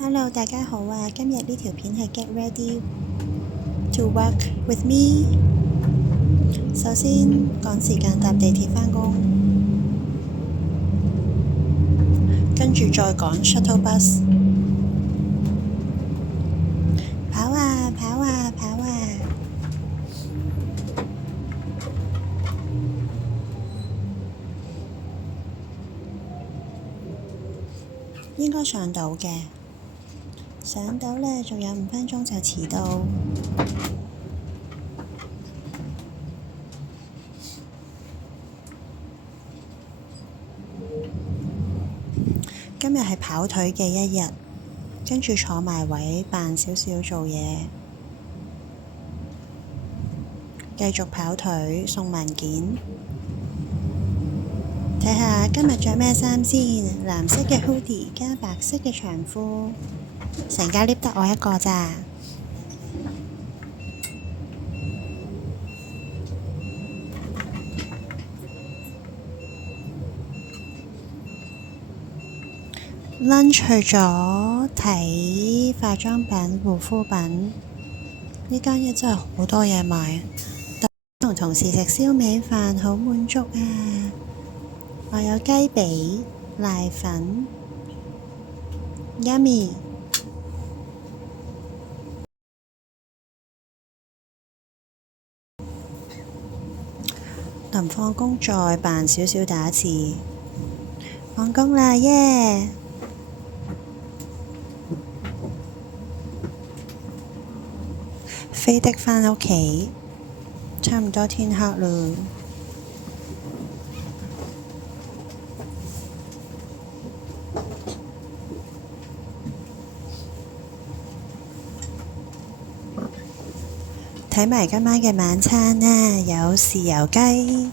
Hello，大家好啊！今日呢條片係 Get Ready to Work with Me。首先趕時間搭地鐵返工，跟住再趕 shuttle bus，跑啊跑啊跑啊！應該上到嘅，上到呢，仲有5分鐘就遲到。今日係跑腿嘅一日，跟住坐埋位扮少少做嘢，繼續跑腿送文件。睇下今日着咩衫先，藍色嘅 hoodie 加白色嘅長褲，成間 lift 得我一個咋。lunch 去咗睇化妝品、護膚品，呢間嘢真係好多嘢買。同同事食燒味飯好滿足啊！我有雞髀、瀨粉 ，yummy。臨放工再扮少少打字，放工啦耶！飛的返屋企，差唔多天黑啦。睇埋今晚嘅晚餐啦，有豉油雞、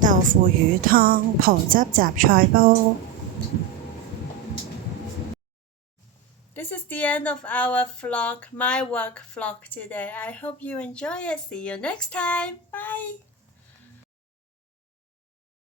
豆腐魚湯、葡汁雜菜煲。This is the end of our vlog, my work vlog today. I hope you enjoy it. See you next time. Bye.